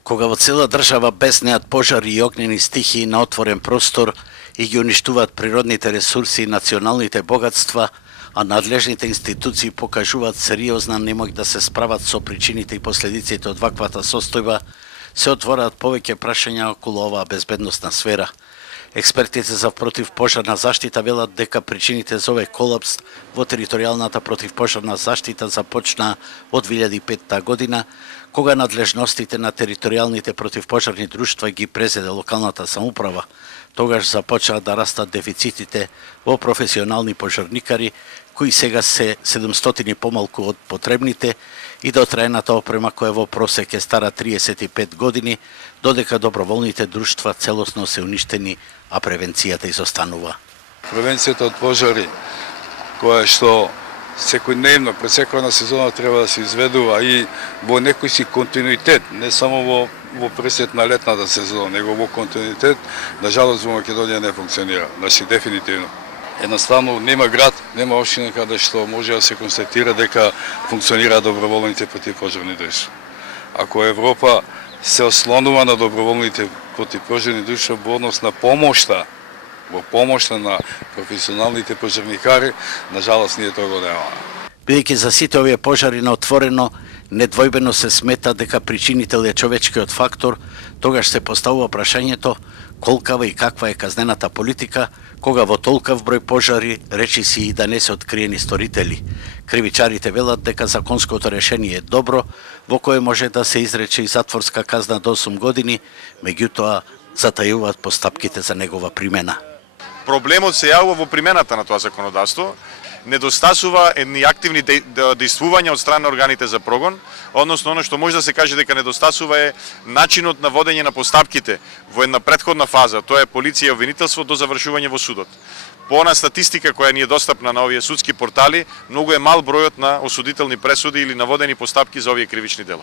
Кога во цела држава беснеат пожари и огнени стихии на отворен простор и ги уништуваат природните ресурси и националните богатства, а надлежните институции покажуваат сериозна немоќ да се справат со причините и последиците од ваквата состојба, се отвораат повеќе прашања околу оваа безбедносна сфера. Експертите за противпожарна заштита велат дека причините за овој колапс во територијалната противпожарна заштита започна во 2005 година, кога надлежностите на територијалните противпожарни друштва ги презеде локалната самоуправа. Тогаш започнаа да растат дефицитите во професионални пожарникари, кои сега се 700 помалку од потребните, и дотраената опрема која во просек е стара 35 години, додека доброволните друштва целосно се уништени, а превенцијата изостанува. Превенцијата од пожари, која што секојдневно, пред секоја сезона треба да се изведува и во некој си континуитет, не само во пресет на летната сезона, него во континуитет, на жалост во Македонија не функционира, значи дефинитивно. Едноставно нема град, нема општина каде што може да се констатира дека функционира доброволните противпожарни друштва. Ако Европа се ослонува на доброволните противпожарни друштва во однос на помошта на професионалните пожарникари, на жалост ние тоа го немаме. Бидејќи за сите овие пожари на отворено недвојбено се смета дека причинител е човечкиот фактор, тогаш се поставува прашањето колкава и каква е казнената политика, кога во толкав број пожари речиси и да не се откриени сторители. Кривичарите велат дека законското решение е добро, во кое може да се изрече и затворска казна до 8 години, меѓутоа затајуваат постапките за негова примена. Проблемот се јавува во примената на тоа законодавство, недостасува едни активни дејствувања од страна на органите за прогон, односно оно што може да се каже дека недостасува е начинот на водење на постапките во една претходна фаза, тоа е полиција и обвинителство до завршување во судот. По она статистика која ни е достапна на овие судски портали, многу е мал бројот на осудителни пресуди или наводени постапки за овие кривични дела.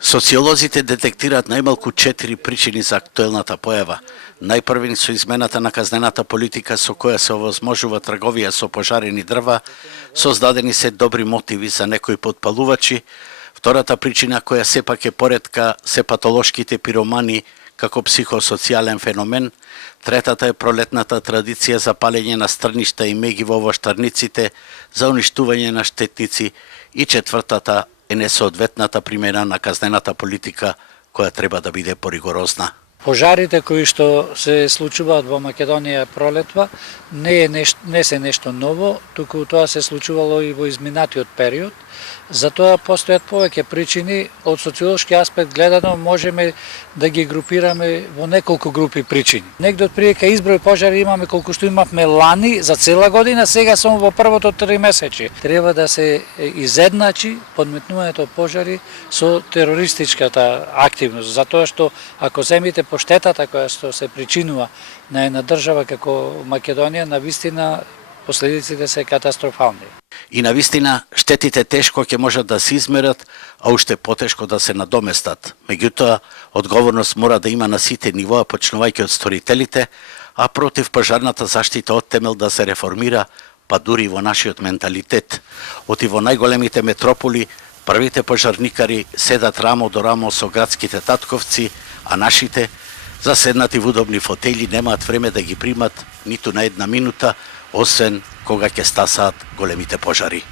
Социолозите детектираат најмалку 4 причини за актуелната појава. Најпрвен со измената на казнената политика со која се овозможува трговија со пожарени дрва, создадени се добри мотиви за некои подпалувачи. Втората причина која сепак е поретка се патолошките пиромани како психосоцијален феномен. Третата е пролетната традиција за палење на стрништа и меги во воштарниците за уништување на штетници. И четвртата е несоодветната примена на казнената политика која треба да биде поригорозна. Пожарите кои што се случуваат во Македонија пролетва не се нешто ново, туку тоа се случувало и во изминатиот период. Затоа постојат повеќе причини. Од социолошки аспект гледано можеме да ги групираме во неколку групи причини. Негде отприлика изброј пожари имаме колку што имавме лани за цела година, сега само во првото 3 месеци. Треба да се изедначи подметнувањето пожари со терористичката активност, затоа што ако земите по штетата која што се причинува на една држава како Македонија, навистина последиците се катастрофални. И навистина штетите тешко ќе можат да се измерат, а уште потешко да се надоместат. Меѓутоа, одговорност мора да има на сите нивоа, почнувајќи од сторителите, а противпожарната заштита од темел да се реформира, па дури во нашиот менталитет. Оти во најголемите метрополи, првите пожарникари седат рамо до рамо со градските татковци, а нашите, заседнати во удобни фотели, немаат време да ги примат ниту на една минута, освен кога ќе стасаат големите пожари.